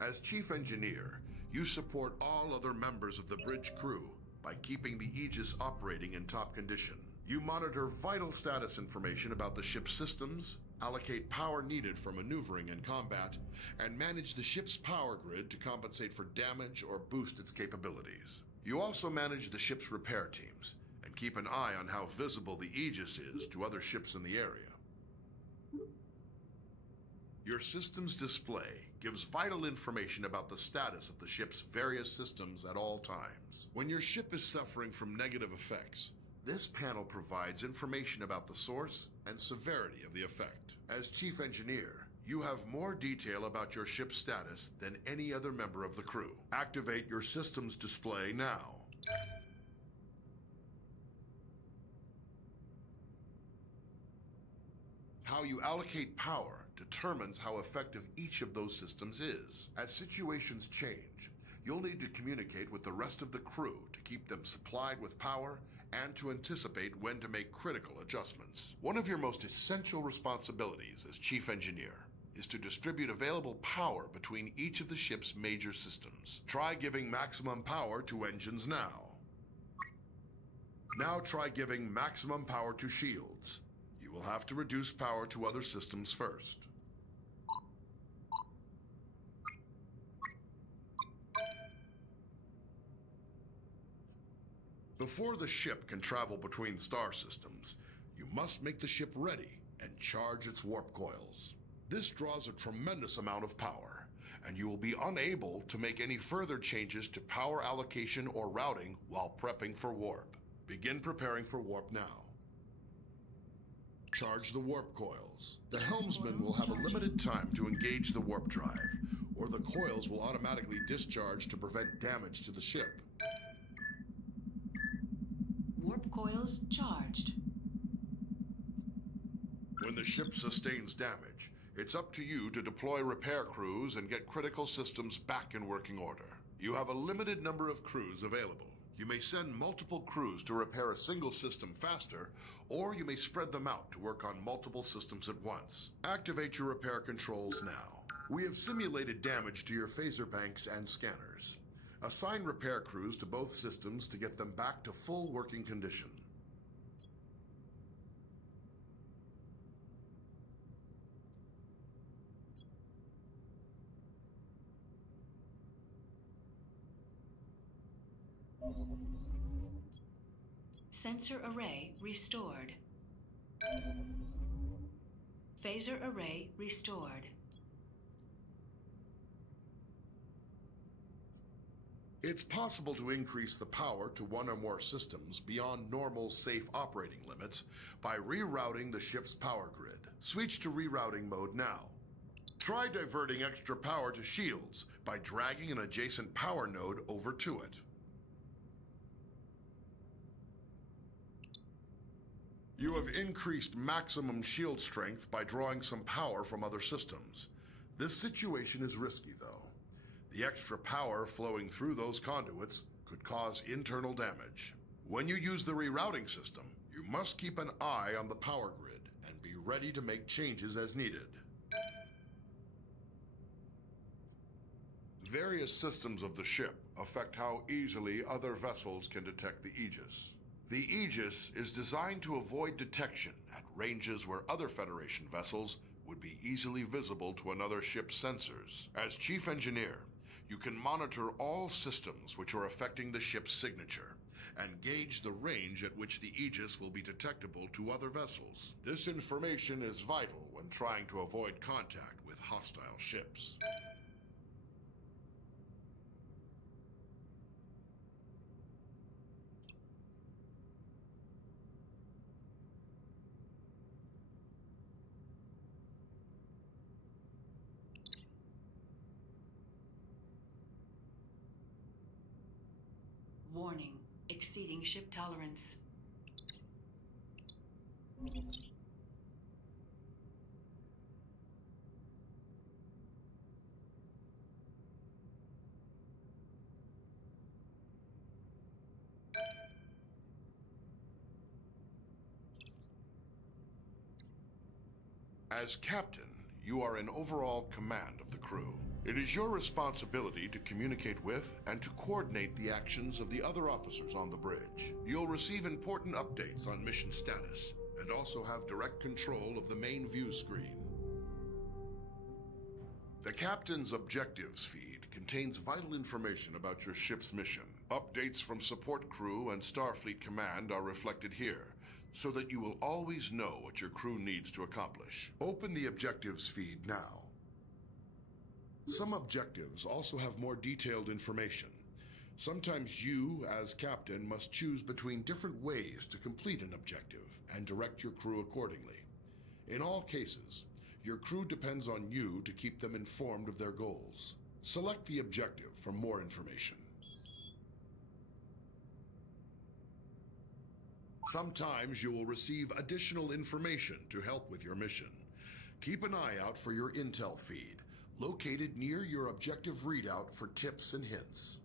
As chief engineer, you support all other members of the bridge crew by keeping the Aegis operating in top condition. You monitor vital status information about the ship's systems, allocate power needed for maneuvering and combat, and manage the ship's power grid to compensate for damage or boost its capabilities. You also manage the ship's repair teams and keep an eye on how visible the Aegis is to other ships in the area. Your system's display gives vital information about the status of the ship's various systems at all times. When your ship is suffering from negative effects, this panel provides information about the source and severity of the effect. As chief engineer, you have more detail about your ship's status than any other member of the crew. Activate your system's display now. How you allocate power determines how effective each of those systems is. As situations change, you'll need to communicate with the rest of the crew to keep them supplied with power and to anticipate when to make critical adjustments. One of your most essential responsibilities as chief engineer is to distribute available power between each of the ship's major systems. Try giving maximum power to engines now. Now try giving maximum power to shields. You will have to reduce power to other systems first. Before the ship can travel between star systems, you must make the ship ready and charge its warp coils. This draws a tremendous amount of power, and you will be unable to make any further changes to power allocation or routing while prepping for warp. Begin preparing for warp now. Charge the warp coils. The helmsman will have a limited time to engage the warp drive, or the coils will automatically discharge to prevent damage to the ship. Warp coils charged. When the ship sustains damage, it's up to you to deploy repair crews and get critical systems back in working order. You have a limited number of crews available. You may send multiple crews to repair a single system faster, or you may spread them out to work on multiple systems at once. Activate your repair controls now. We have simulated damage to your phaser banks and scanners. Assign repair crews to both systems to get them back to full working condition. Sensor array restored. Phaser array restored. It's possible to increase the power to one or more systems beyond normal safe operating limits by rerouting the ship's power grid. Switch to rerouting mode now. Try diverting extra power to shields by dragging an adjacent power node over to it. You have increased maximum shield strength by drawing some power from other systems. This situation is risky, though. The extra power flowing through those conduits could cause internal damage. When you use the rerouting system, you must keep an eye on the power grid and be ready to make changes as needed. Various systems of the ship affect how easily other vessels can detect the Aegis. The Aegis is designed to avoid detection at ranges where other Federation vessels would be easily visible to another ship's sensors. As chief engineer, you can monitor all systems which are affecting the ship's signature and gauge the range at which the Aegis will be detectable to other vessels. This information is vital when trying to avoid contact with hostile ships. Warning, exceeding ship tolerance. As captain, you are in overall command of the crew. It is your responsibility to communicate with and to coordinate the actions of the other officers on the bridge. You'll receive important updates on mission status and also have direct control of the main view screen. The captain's objectives feed contains vital information about your ship's mission. Updates from support crew and Starfleet Command are reflected here, so that you will always know what your crew needs to accomplish. Open the objectives feed now. Some objectives also have more detailed information. Sometimes you, as captain, must choose between different ways to complete an objective and direct your crew accordingly. In all cases, your crew depends on you to keep them informed of their goals. Select the objective for more information. Sometimes you will receive additional information to help with your mission. Keep an eye out for your intel feed, located near your objective readout for tips and hints.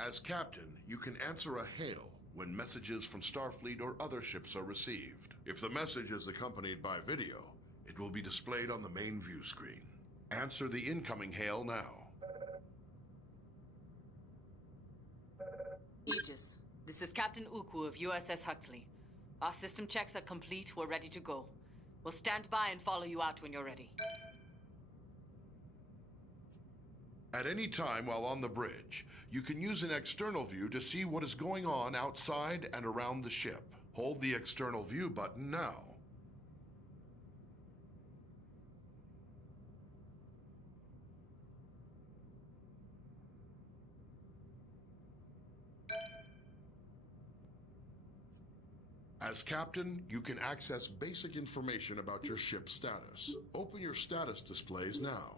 As captain, you can answer a hail when messages from Starfleet or other ships are received. If the message is accompanied by video, it will be displayed on the main view screen. Answer the incoming hail now. Aegis, this is Captain Uku of USS Huxley. Our system checks are complete. We're ready to go. We'll stand by and follow you out when you're ready. At any time while on the bridge, you can use an external view to see what is going on outside and around the ship. Hold the external view button now. As captain, you can access basic information about your ship's status. Open your status displays now.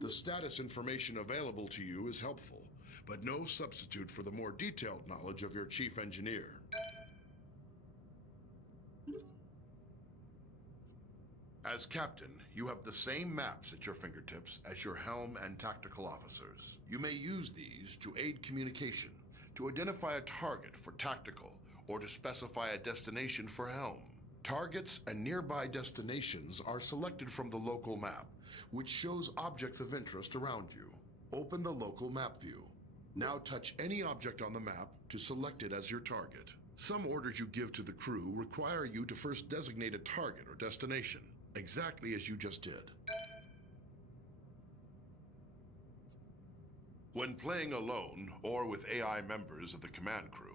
The status information available to you is helpful, but no substitute for the more detailed knowledge of your chief engineer. As captain, you have the same maps at your fingertips as your helm and tactical officers. You may use these to aid communication, to identify a target for tactical, or to specify a destination for helm. Targets and nearby destinations are selected from the local map, which shows objects of interest around you. Open the local map view. Now touch any object on the map to select it as your target. Some orders you give to the crew require you to first designate a target or destination, exactly as you just did. When playing alone or with AI members of the command crew,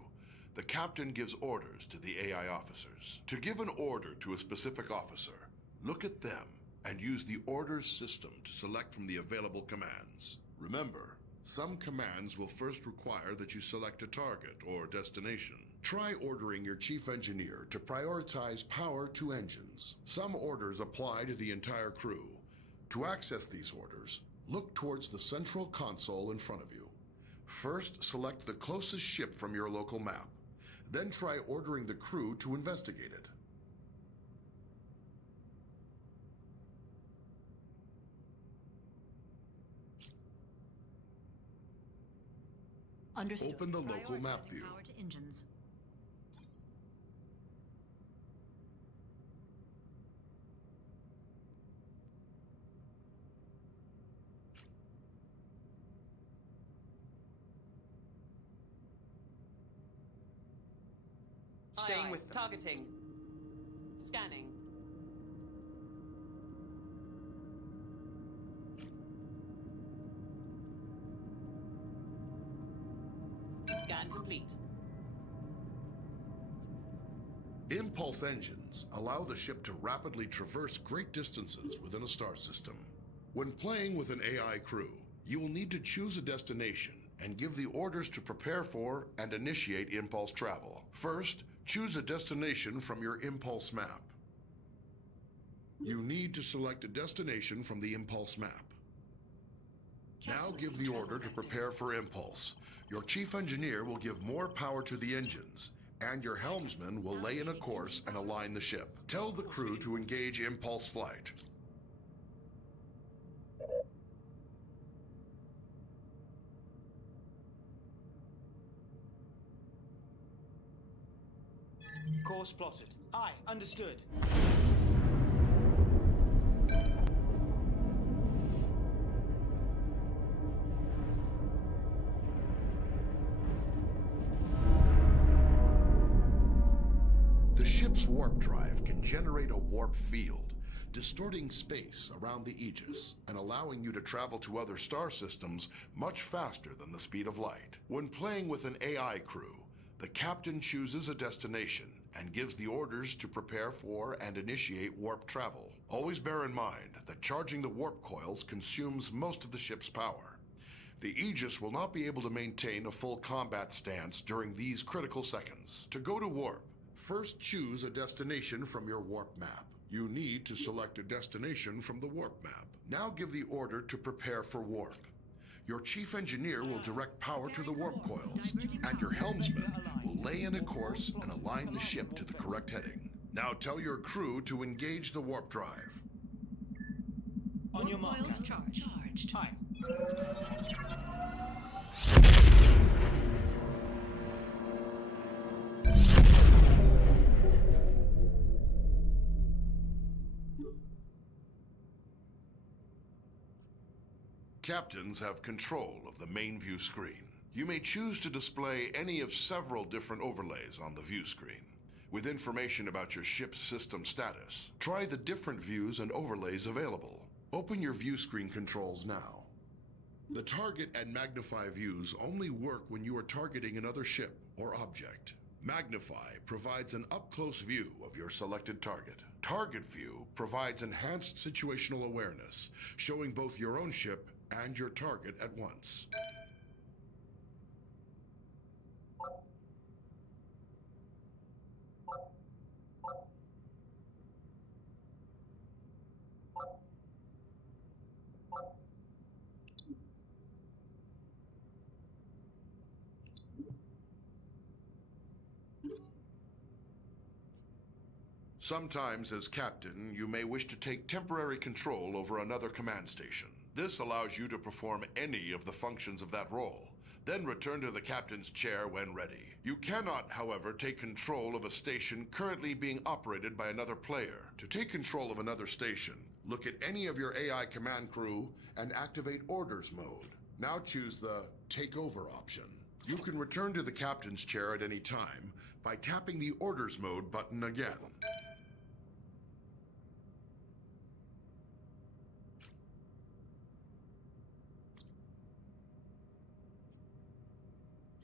the captain gives orders to the AI officers. To give an order to a specific officer, look at them and use the orders system to select from the available commands. Remember, some commands will first require that you select a target or destination. Try ordering your chief engineer to prioritize power to engines. Some orders apply to the entire crew. To access these orders, look towards the central console in front of you. First, select the closest ship from your local map. Then try ordering the crew to investigate it. Understood. Open the local map view. Power to engines. Staying with them. Targeting. Scanning. Scan complete. Impulse engines allow the ship to rapidly traverse great distances within a star system. When playing with an AI crew, you will need to choose a destination and give the orders to prepare for and initiate impulse travel. First, choose a destination from your impulse map. You need to select a destination from the impulse map. Now give the order to prepare for impulse. Your chief engineer will give more power to the engines, and your helmsman will lay in a course and align the ship. Tell the crew to engage impulse flight. Course plotted. Aye, understood. The ship's warp drive can generate a warp field, distorting space around the Aegis and allowing you to travel to other star systems much faster than the speed of light. When playing with an AI crew, the captain chooses a destination and gives the orders to prepare for and initiate warp travel. Always bear in mind that charging the warp coils consumes most of the ship's power. The Aegis will not be able to maintain a full combat stance during these critical seconds. To go to warp, first choose a destination from your warp map. You need to select a destination from the warp map. Now give the order to prepare for warp. Your chief engineer will direct power to the warp coils, and your helmsman will lay in a course and align the ship to the correct heading. Now tell your crew to engage the warp drive. On your mark, Coils Captain. charged. Aye. Captains have control of the main view screen. You may choose to display any of several different overlays on the view screen. With information about your ship's system status, try the different views and overlays available. Open your view screen controls now. The target and magnify views only work when you are targeting another ship or object. Magnify provides an up-close view of your selected target. Target view provides enhanced situational awareness, showing both your own ship and your target at once. Sometimes, as captain, you may wish to take temporary control over another command station. This allows you to perform any of the functions of that role, then return to the captain's chair when ready. You cannot, however, take control of a station currently being operated by another player. To take control of another station, look at any of your AI command crew and activate orders mode. Now choose the Take Over option. You can return to the captain's chair at any time by tapping the orders mode button again.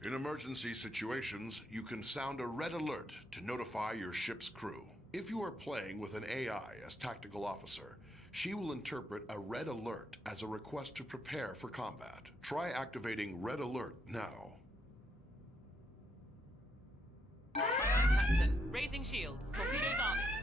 In emergency situations, you can sound a red alert to notify your ship's crew. If you are playing with an AI as tactical officer, she will interpret a red alert as a request to prepare for combat. Try activating red alert now. Captain, raising shields. Torpedoes arming.